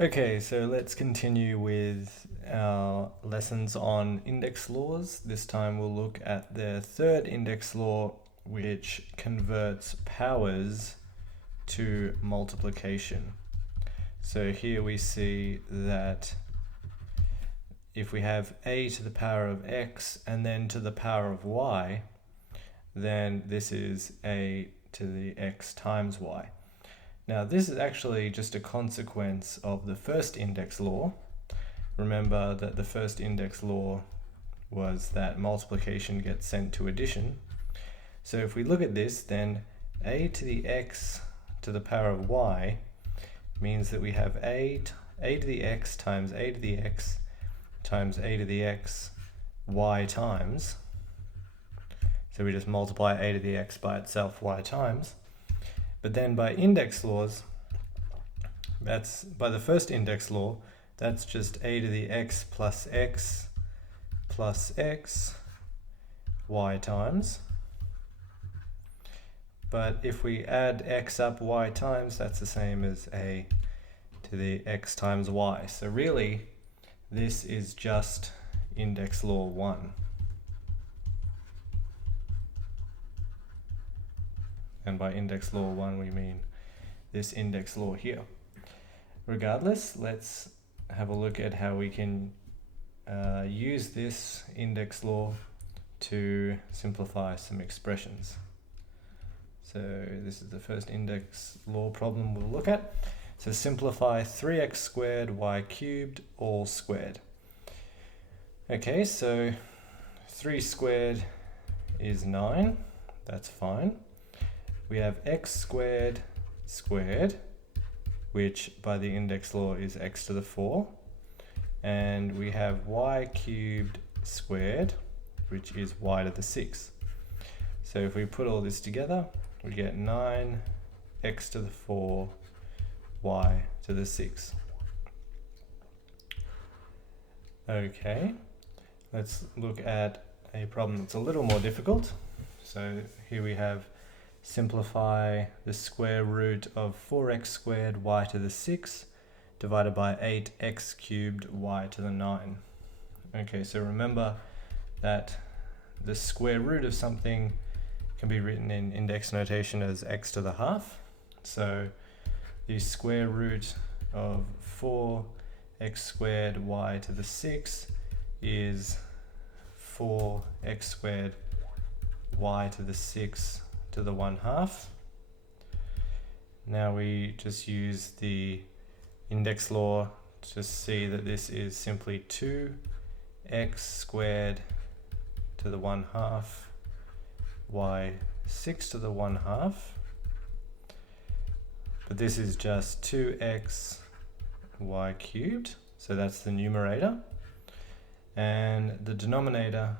Okay, so let's continue with our lessons on index laws. This time we'll look at the third index law, which converts powers to multiplication. So here we see that if we have a to the power of x and then to the power of y, then this is a to the x times y. Now this is actually just a consequence of the first index law. Remember that the first index law was that multiplication gets sent to addition. So if we look at this, then a to the x to the power of y means that we have a to the x times a to the x times a to the x y times. So we just multiply a to the x by itself y times. But then by index laws, that's by the first index law, that's just a to the x plus x y times. But if we add x up y times, that's the same as a to the x times y. So really, this is just index law 1. And by index law 1, we mean this index law here. Regardless, let's have a look at how we can use this index law to simplify some expressions. So this is the first index law problem we'll look at. So simplify 3x squared y cubed all squared. Okay, so 3 squared is 9. That's fine. We have x squared squared, which by the index law is x to the 4. And we have y cubed squared, which is y to the 6. So if we put all this together, we get 9 x to the 4 y to the 6. Okay, let's look at a problem that's a little more difficult. So here we have simplify the square root of 4x squared y to the 6 divided by 8x cubed y to the 9. Okay, so remember that the square root of something can be written in index notation as x to the half. So the square root of 4x squared y to the 6 is 4x squared y to the 6 to the 1/2. Now we just use the index law to see that this is simply 2x squared to the 1/2 y 6 to the 1/2. But this is just 2x y cubed, so that's the numerator. And the denominator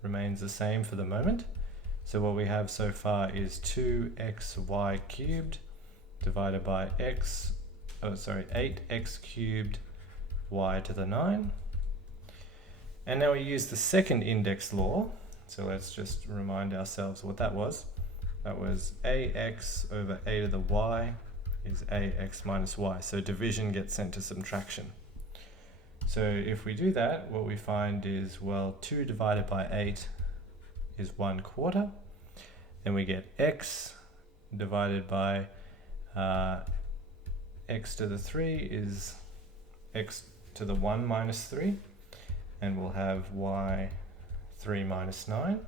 remains the same for the moment. So what we have so far is 2xy cubed divided by 8x cubed y to the 9. And now we use the second index law. So let's just remind ourselves what that was. That was ax over a to the y is ax minus y. So division gets sent to subtraction. So if we do that, what we find is, well, 2 divided by 8 is 1/4. Then we get x divided by x to the 3 is x to the 1 minus 3. And we'll have y 3 minus 9.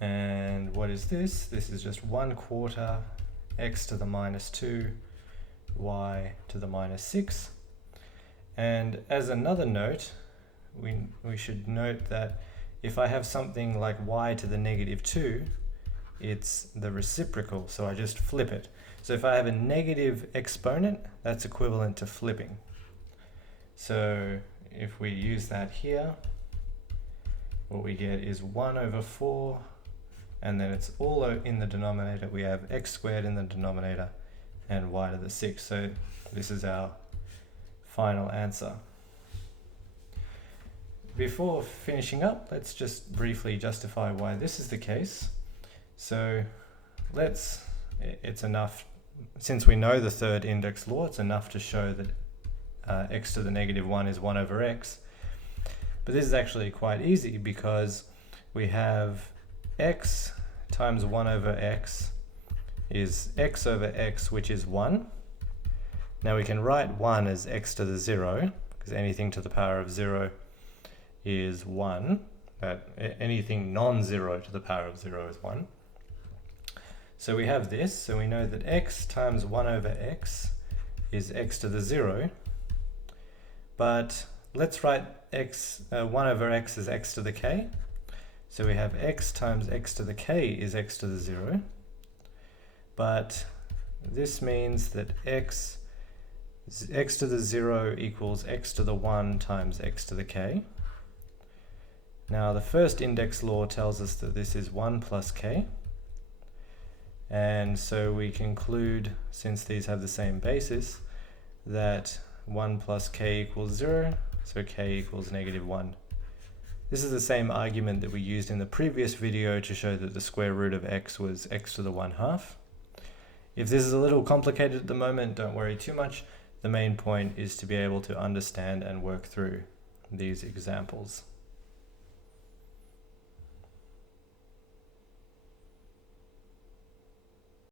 And what is this? This is just 1/4 x to the minus 2 y to the minus 6. And as another note, we should note that if I have something like y to the negative 2, it's the reciprocal, so I just flip it. So if I have a negative exponent, that's equivalent to flipping. So if we use that here, what we get is 1/4, and then it's all in the denominator. We have x squared in the denominator and y to the 6. So this is our final answer. Before finishing up, let's just briefly justify why this is the case. So it's enough since we know the third index law, it's enough to show that x to the negative 1 is 1 over x. But this is actually quite easy because we have x times 1 over x is x over x, which is 1. Now we can write 1 as x to the 0, because anything to the power of 0 is 1. Anything non-zero to the power of 0 is 1. So we have this, so we know that x times 1 over x is x to the 0. But let's write 1 over x as x to the k. So we have x times x to the k is x to the 0. But this means that x to the 0 equals x to the 1 times x to the k. Now the first index law tells us that this is 1 plus k. And so we conclude, since these have the same basis, that 1 plus k equals 0, so k equals negative 1. This is the same argument that we used in the previous video to show that the square root of x was x to the 1/2. If this is a little complicated at the moment, don't worry too much. The main point is to be able to understand and work through these examples.